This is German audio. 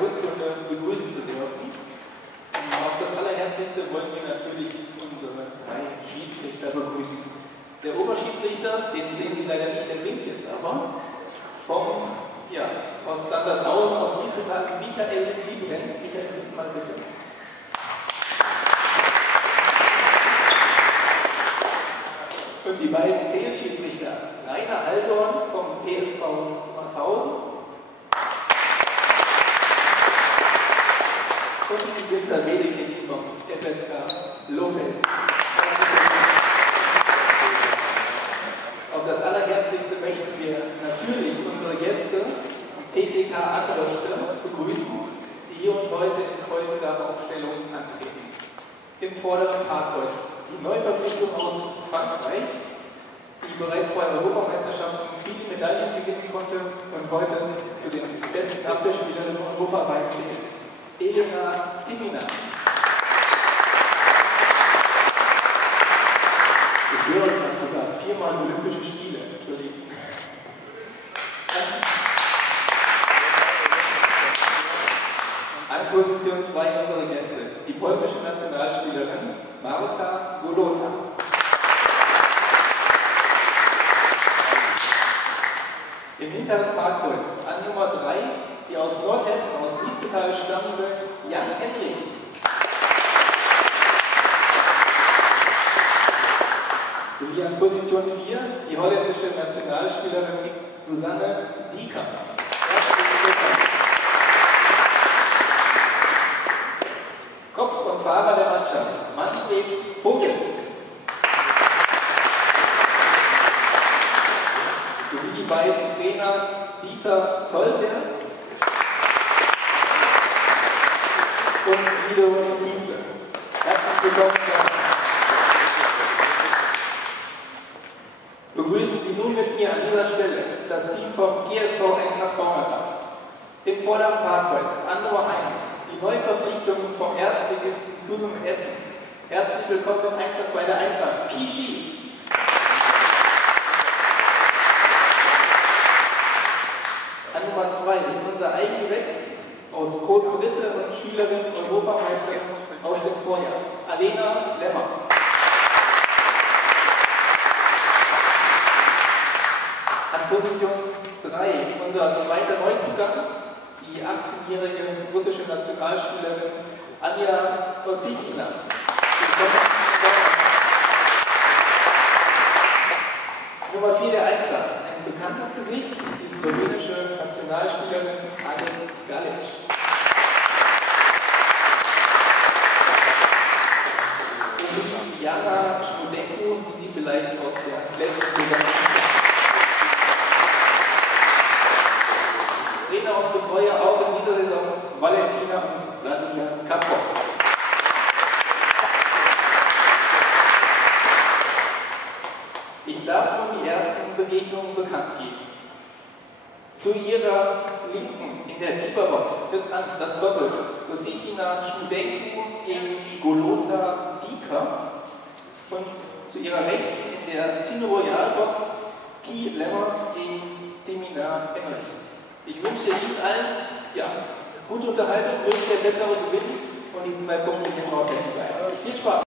Rückrunde begrüßen zu dürfen. Auf das Allerherzlichste wollen wir natürlich unsere 3 Schiedsrichter begrüßen. Der Oberschiedsrichter, den sehen Sie leider nicht, der winkt jetzt aber, aus Sandershausen, aus Niesetal, Michael Liebrenz. Michael, mal bitte. Und die beiden Zählschiedsrichter, Rainer Haldorn vom TSV Sandershausen und Günther Wedekind vom FSK Lohfeld. Auf das Allerherzlichste möchten wir natürlich unsere Gäste, TTK Anröchte, begrüßen, die hier und heute in folgender Aufstellung antreten. Im vorderen Parkkreuz die Neuverpflichtung aus Frankreich, die bereits bei Europameisterschaften viele Medaillen gewinnen konnte und heute zu den besten Abwehrspielerinnen europaweit zählt. Elena Timina. Gehören hat sogar 4-mal Olympische Spiele, natürlich. An Position 2 unsere Gäste, die polnische Nationalspielerin Marta Golota. Im hinteren Parkkreuz an Nummer 3 die aus Nordhessen, aus Niesetal stammende Jan Henrich. Sowie an Position 4 die holländische Nationalspielerin Susanne Dieker. Kopf und Fahrer der Mannschaft Manfred Vogel. Sowie die beiden Trainer Dieter Tollwert und Guido Dietze. Herzlich willkommen. Begrüßen Sie nun mit mir an dieser Stelle das Team vom GSV Eintracht Baunatal. Im vorderen Parkkreuz an Nummer 1 die Neuverpflichtung vom Erstligisten Tusum Essen. Herzlich willkommen bei der Eintracht Kishi. An Nummer 2 unser Eigengewächs aus Großbritte und Schülerin Europameisterin aus dem Vorjahr, Alena Lemmer. An Position 3 unser zweiter Neuzugang, die 18-jährige russische Nationalspielerin Anja Osichina. Nummer 4 der Eintracht, ein bekanntes Gesicht, die slowenische Nationalspielerin Alex Galic. Sowie Jana Schmudenko, die Sie vielleicht aus der letzten Saison Trainer und Betreuer auch in dieser Saison Valentina und Vladimir Kapov. Ich darf nun die ersten Begegnungen bekannt geben. Zu ihrer Linken in der Keeperbox tritt an das Doppel Osichina Schmudenko gegen Golota Dieker und zu ihrer Rechten in der Cine Royal Box Ki Lemmer gegen Timina Henrich. Ich wünsche Ihnen allen gute Unterhaltung, möge der bessere gewinnen und die 2 Punkte in Nordhessen bleiben. Viel Spaß!